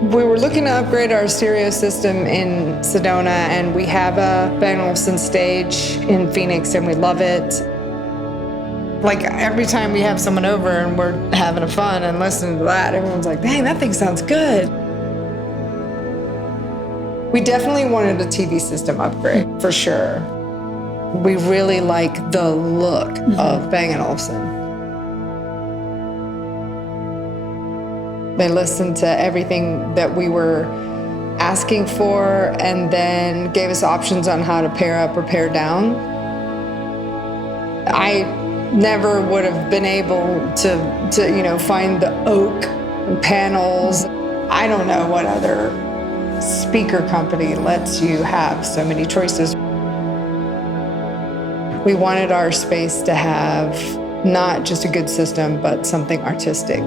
We were looking to upgrade our stereo system in Sedona, and we have a Bang Olufsen stage in Phoenix, and we love it. Like, every time we have someone over and we're having fun and listening to that, everyone's like, dang, that thing sounds good. We definitely wanted a TV system upgrade, for sure. We really like the look of Bang Olufsen. They listened to everything that we were asking for and then gave us options on how to pair up or pair down. I never would have been able to find the oak panels. I don't know what other speaker company lets you have so many choices. We wanted our space to have not just a good system, but something artistic.